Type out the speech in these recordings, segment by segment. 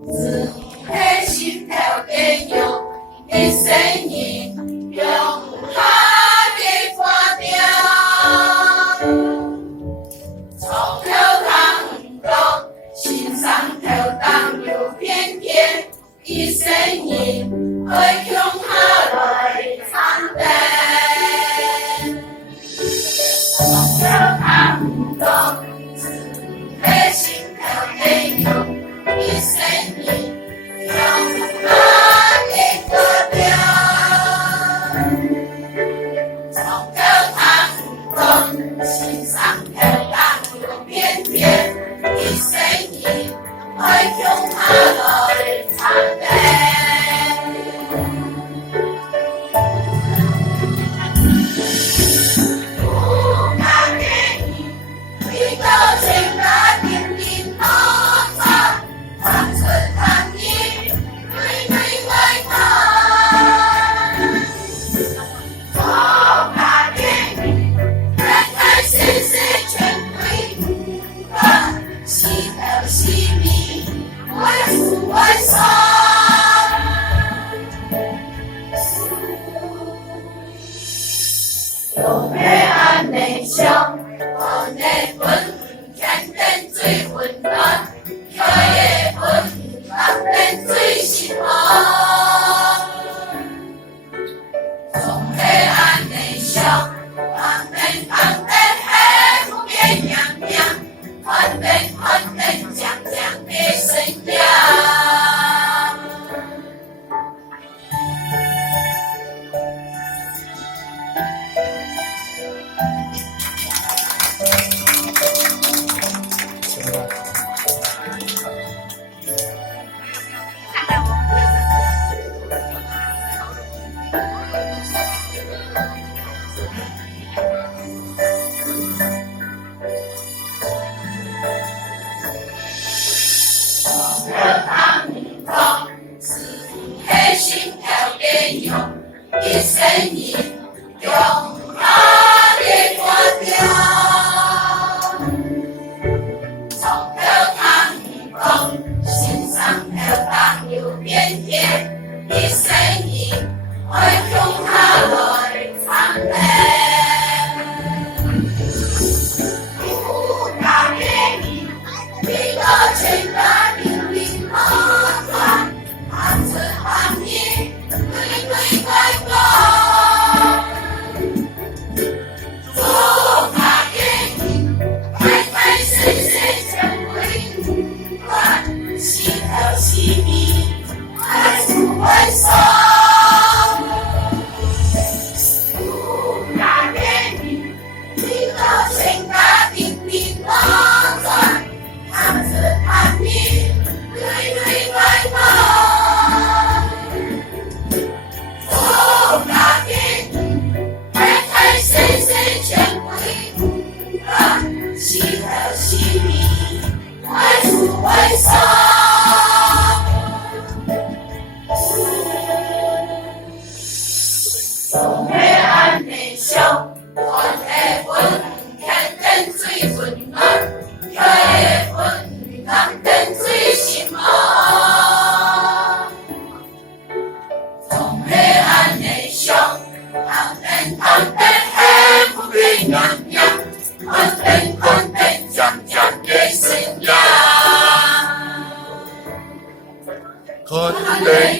自黑心头嘅肉，一生人用下嘅花雕，从头当到心上头当有偏偏，一生人爱用下来唱的，从头当到自黑心头嘅肉。一生人用下嘅歌调，从头唱到心上头当有偏偏，一生人爱用下来唱的。一生人用下嘅歌调，从头唱到心上头当有偏偏，一生人爱用下来唱的。古大嘅人，呢個情感連連可傳，喊出喊意，對對怪怪。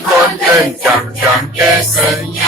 看见讲讲嘅声音。